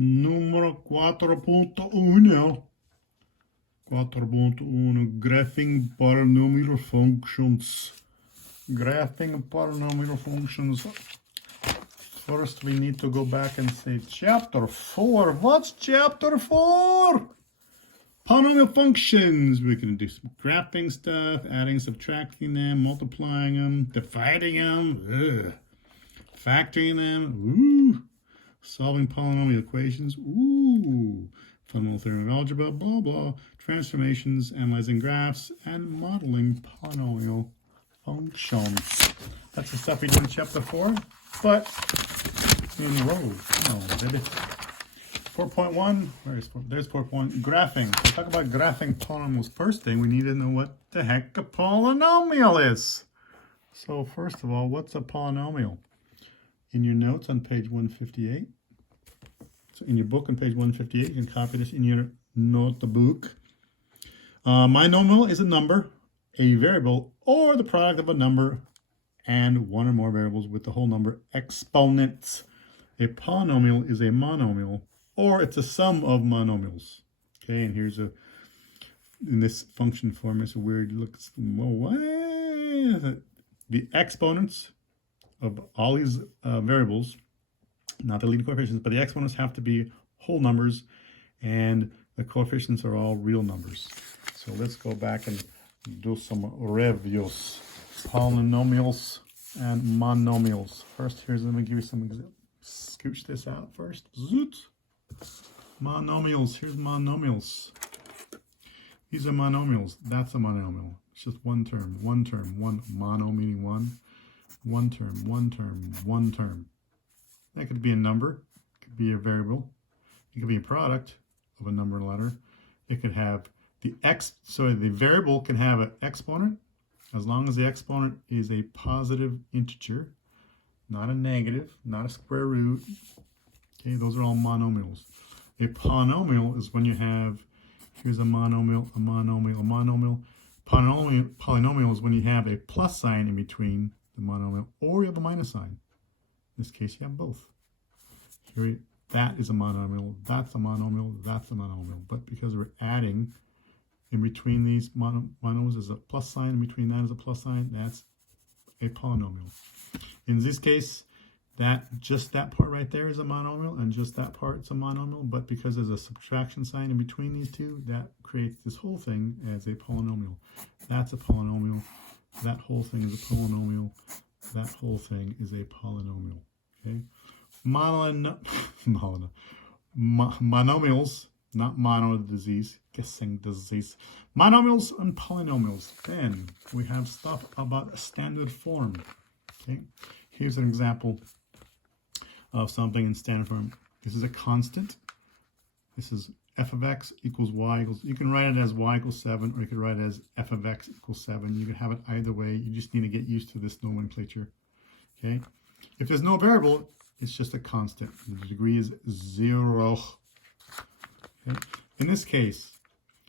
Numero 4.1. 4.1. Graphing polynomial functions. Graphing polynomial functions. First, we need to go back and say chapter 4. What's chapter 4? Polynomial functions. We're going to do some graphing stuff, adding, subtracting them, multiplying them, dividing them, factoring them, solving polynomial equations, fundamental theory of algebra, blah, blah, transformations, analyzing graphs, and modeling polynomial functions. That's the stuff we did in chapter 4, but in row. Oh, baby. 4.1, there's 4.1, graphing. So talk about graphing polynomials. First thing, we need to know what the heck a polynomial is. So first of all, what's a polynomial? In your notes on page 158. So in your book on page 158, you can copy this in your notebook. Monomial is a number, a variable, or the product of a number and one or more variables with the whole number exponents. A polynomial is a monomial, or it's a sum of monomials. Okay, and here's in this function form, it's a weird look. Well, what? The exponents of all these variables, not the leading coefficients, but the exponents have to be whole numbers, and the coefficients are all real numbers. So let's go back and do some reviews. Polynomials and monomials. First, let me give you some examples. Scooch this out first. Zoot. Monomials. Here's monomials. These are monomials. That's a monomial. It's just one term. One term. One mono meaning one. One term. One term. One term. That could be a number. It could be a variable. It could be a product of a number and letter. It could have the variable can have an exponent as long as the exponent is a positive integer, not a negative, not a square root. Okay, those are all monomials. A polynomial is when you have, here's a monomial, a monomial, a monomial. Polynomial is when you have a plus sign in between the monomial, or you have a minus sign. In this case, you have both. Here, that is a monomial, that's a monomial, that's a monomial. But because we're adding in between these monomials, there's a plus sign, in between that is a plus sign, that's a polynomial. In this case, just that part right there is a monomial, and just that part's a monomial, but because there's a subtraction sign in between these two, that creates this whole thing as a polynomial. That's a polynomial. That whole thing is a polynomial. That whole thing is a polynomial. Okay? Monomials, not mono disease, guessing disease. Monomials and polynomials. Then we have stuff about a standard form. Okay? Here's an example of something in standard form. This is a constant. This is f of x equals y equals, you can write it as y equals 7, or you can write it as f of x equals 7. You can have it either way. You just need to get used to this nomenclature. Okay? If there's no variable, it's just a constant. The degree is 0. Okay? In this case,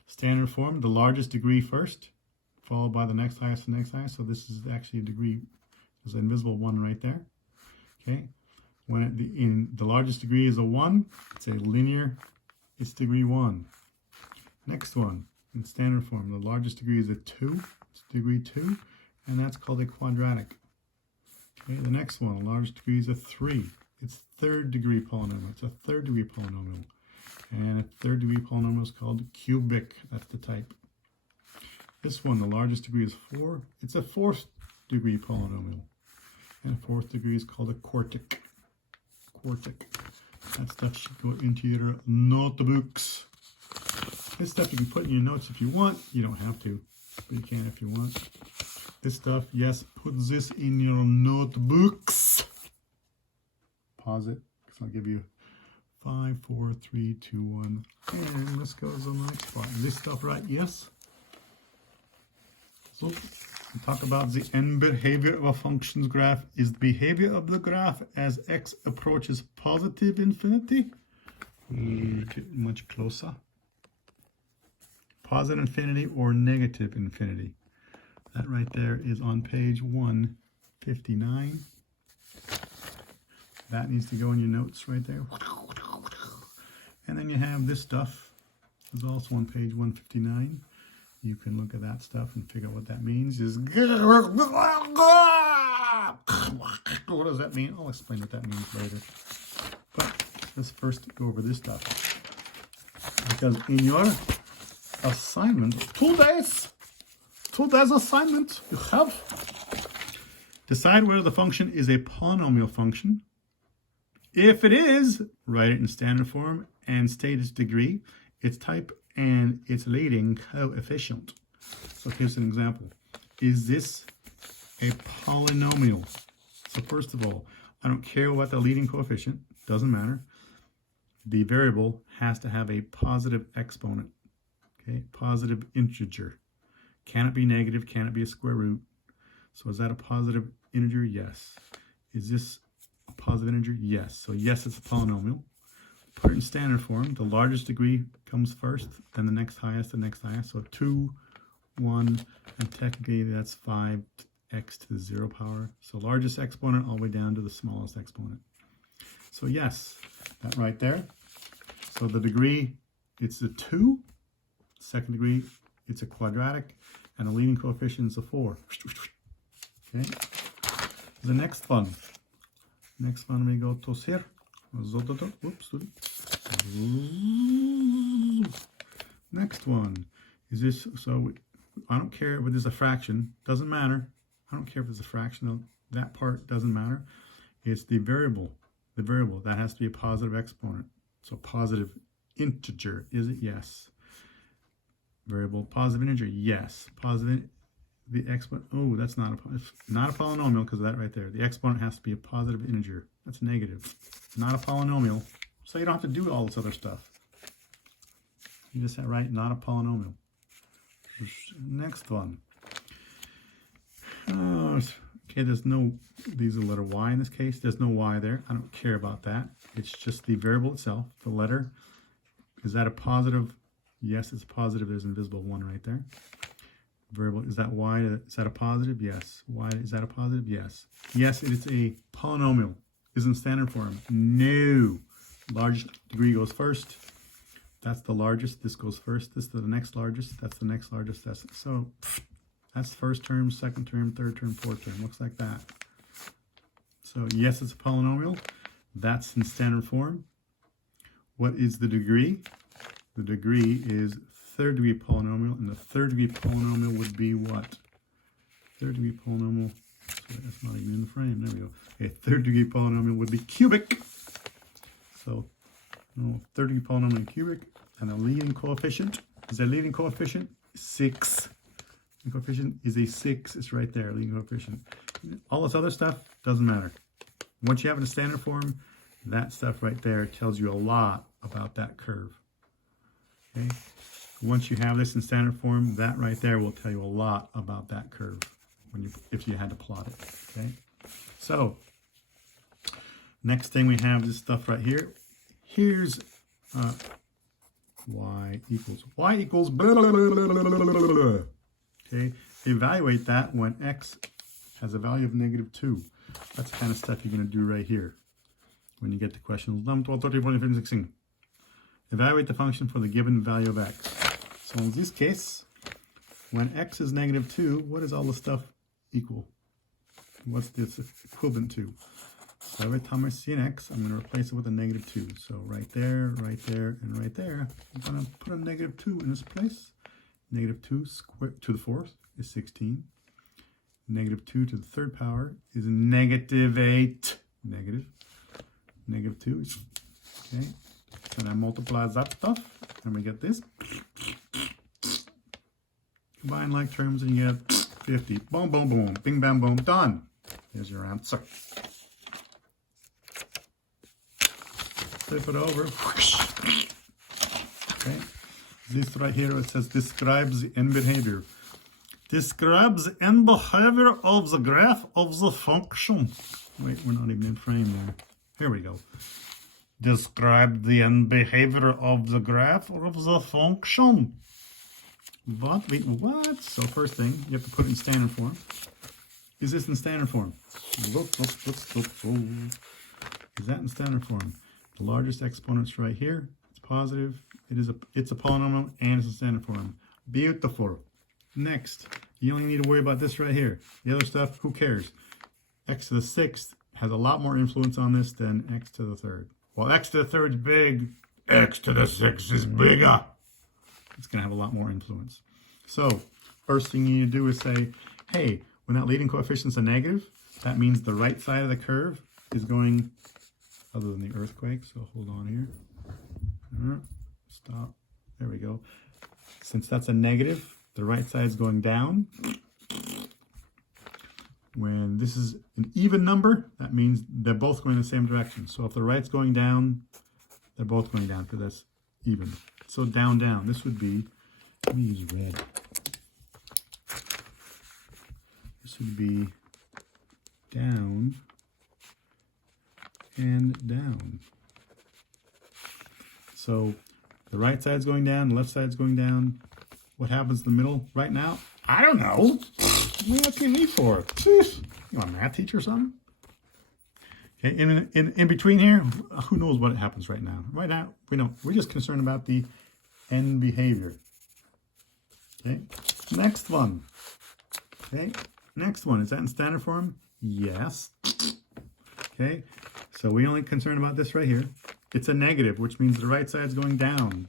standard form, the largest degree first, followed by the next highest and next highest. So this is actually a degree. There's an invisible 1 right there. Okay? When the largest degree is a 1, it's a linear, it's degree 1. Next one, in standard form, the largest degree is a 2, it's degree 2, and that's called a quadratic. Okay, the next one, the largest degree is a 3, it's third degree polynomial, it's a third degree polynomial. And a third degree polynomial is called cubic, that's the type. This one, the largest degree is 4, it's a fourth degree polynomial. And a fourth degree is called a quartic. Quartic. That stuff should go into your notebooks. This stuff you can put in your notes if you want. You don't have to, but you can if you want. This stuff, yes, put this in your notebooks. Pause it, because I'll give you 5, 4, 3, 2, 1. And let's go to the next part. This stuff, right? Yes. So, we talk about the end behavior of a function's graph. Is the behavior of the graph as x approaches positive infinity? Get much closer. Positive infinity or negative infinity. That right there is on page 159. That needs to go in your notes right there. then you have this stuff. It's also on page 159. You can look at that stuff and figure out what that means. What does that mean? I'll explain what that means later. But let's first go over this stuff. Because in your assignment, 2 days assignment, you have decide whether the function is a polynomial function. If it is, write it in standard form and state its degree, its type, and its leading coefficient. So here's an example. Is this a polynomial? So first of all, I don't care what the leading coefficient, doesn't matter. The variable has to have a positive exponent, okay? Positive integer. Can it be negative? Can it be a square root? So is that a positive integer? Yes. Is this a positive integer? Yes. So yes, it's a polynomial. Put it in standard form. The largest degree comes first, then the next highest, the next highest. So 2, 1, and technically that's 5x to the 0 power. So largest exponent all the way down to the smallest exponent. So yes, that right there. So the degree, it's a 2. Second degree, it's a quadratic. And the leading coefficient is a 4. Okay. The next one. Next one we go to here. Oops. Next one is this. So I don't care if there's a fraction. Doesn't matter. I don't care if it's a fraction. That part doesn't matter. It's the variable. The variable that has to be a positive exponent. So positive integer. Is it? Yes. Variable positive integer. Yes. Positive. The exponent. Oh, that's not a polynomial because of that right there. The exponent has to be a positive integer. That's negative. Not a polynomial. So you don't have to do all this other stuff. You just said right, not a polynomial. Next one. Okay, there's no, these are the letter Y in this case. There's no Y there. I don't care about that. It's just the variable itself. The letter. Is that a positive? Yes, it's positive. There's an invisible 1 right there. Variable, is that Y? Is that a positive? Yes. Y, is that a positive? Yes. Yes, it is a polynomial. Is in standard form. No. Largest degree goes first. That's the largest. This goes first. This is the next largest. That's the next largest. That's first term, second term, third term, fourth term. Looks like that. So yes, it's a polynomial. That's in standard form. What is the degree? The degree is third degree polynomial, and the third degree polynomial would be what? Third degree polynomial. Sorry, that's not even in the frame. There we go. A third degree polynomial would be cubic. So, no, third degree polynomial cubic, and the leading coefficient is the leading coefficient 6. The coefficient is a 6. It's right there. Leading coefficient. All this other stuff doesn't matter. Once you have it in standard form, that stuff right there tells you a lot about that curve. Okay. Once you have this in standard form, that right there will tell you a lot about that curve if you had to plot it. Okay. So next thing we have this stuff right here. Here's y equals blah, blah, blah, blah, blah, blah, blah. Okay. Evaluate that when x has a value of -2. That's the kind of stuff you're going to do right here when you get to questions 11, 12, 13, 14, 15, 16. Evaluate the function for the given value of x. So in this case, when x is -2, what is all the stuff equal? What's this equivalent to? So every time I see an x, I'm going to replace it with a -2. So right there, and right there, I'm going to put a -2 in this place. -2 squared to the 4th is 16. -2 to the 3rd power is -8. -2. Okay. So that multiplies that stuff, and we get this. Combine like terms, and you get 50. Boom, boom, boom. Bing, bam, boom. Done. There's your answer. Flip it over. Okay. This right here, it says describes the end behavior. Describes the end behavior of the graph of the function. Wait, we're not even in frame there. Here we go. Describe the end behavior of the graph or of the function. What? Wait, what? So first thing, you have to put it in standard form. Is this in standard form? Is that in standard form? The largest exponent's right here. It's positive. It's a polynomial and it's a standard form. Beautiful. Next, you only need to worry about this right here. The other stuff, who cares? X to the 6th has a lot more influence on this than x to the 3rd. Well, x to the 3rd is big. X to the 6th is bigger. It's going to have a lot more influence. So, first thing you need to do is say, hey, when that leading coefficient's a negative, that means the right side of the curve is going, other than the earthquake, so hold on here. Stop. There we go. Since that's a negative, the right side is going down. When this is an even number, that means they're both going in the same direction. So if the right's going down, they're both going down because that's even. So down, down. This would be, let me use red. This would be down and down. So the right side's going down, the left side's going down. What happens in the middle right now? I don't know. What are you asking me for? You want a math teacher or something? Okay, in between here, who knows what happens right now? Right now, we don't. We're just concerned about the end behavior. Okay, next one. Okay, next one. Is that in standard form? Yes. Okay, so we only concerned about this right here. It's a negative, which means the right side's going down.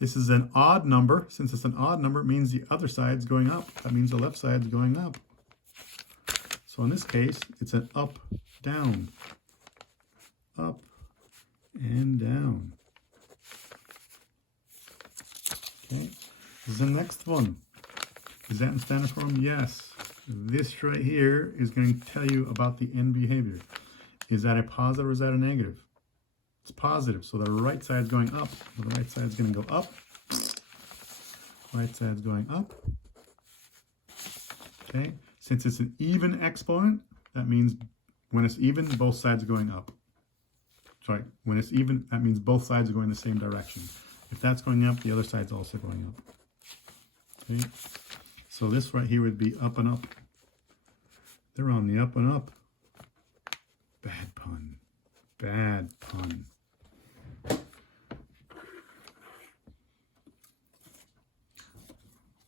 This is an odd number. Since it's an odd number, it means the other side's going up. That means the left side's going up. So in this case, it's an up, down, up, and down. Okay, this is the next one. Is that in standard form? Yes. This right here is going to tell you about the end behavior. Is that a positive or is that a negative? It's positive, so the right side's going up. So the right side's going to go up. Right side's going up. Okay, since it's an even exponent, that means when it's even, both sides are going up. Sorry, when it's even, that means both sides are going the same direction. If that's going up, the other side's also going up. Okay, so this right here would be up and up. They're on the up and up. Bad pun. Bad pun.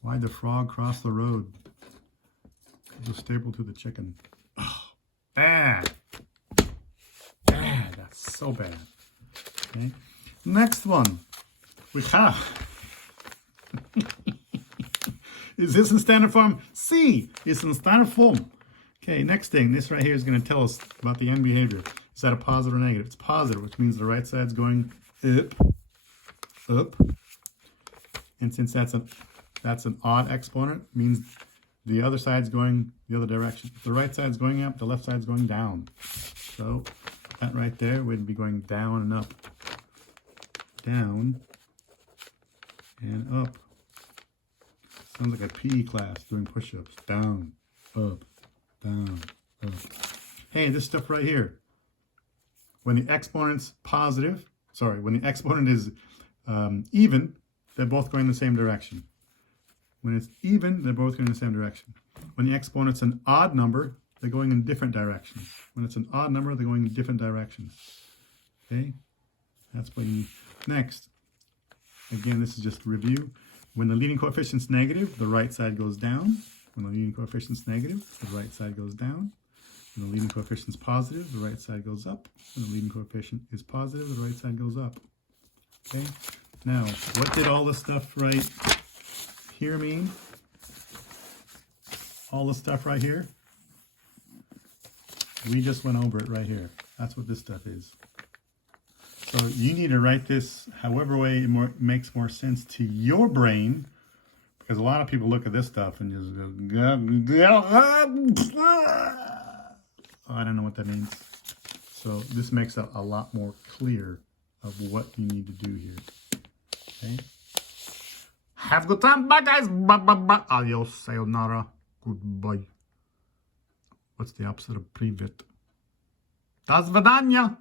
Why'd the frog cross the road? It was stapled to the chicken. Oh, bad. Bad. That's so bad. Okay. Next one. We have. Is this in standard form? C. It's in standard form. Okay, next thing. This right here is going to tell us about the end behavior. Is that a positive or negative? It's positive, which means the right side's going up, up. And since that's an odd exponent, means the other side's going the other direction. If the right side's going up, the left side's going down. So that right there would be going down and up. Down and up. Sounds like a PE class doing push-ups. Down, up, down, up. Hey, this stuff right here. When the exponent's positive, sorry, when the exponent is even, they're both going the same direction. When it's even, they're both going in the same direction. When the exponent's an odd number, they're going in different directions. When it's an odd number, they're going in different directions. Okay? That's what you need. Next. Again, this is just review. When the leading coefficient's negative, the right side goes down. When the leading coefficient's negative, the right side goes down. When the leading coefficient's positive, the right side goes up. When the leading coefficient is positive, the right side goes up. Okay? Now, what did all this stuff right here mean? All this stuff right here? We just went over it right here. That's what this stuff is. So you need to write this however way it makes more sense to your brain, because a lot of people look at this stuff and just go, oh, I don't know what that means. So this makes it a lot more clear of what you need to do here. Okay? Have a good time. Bye, guys. Bye, bye, bye. Adios. Sayonara. Goodbye. What's the opposite of privet? Do svidaniya.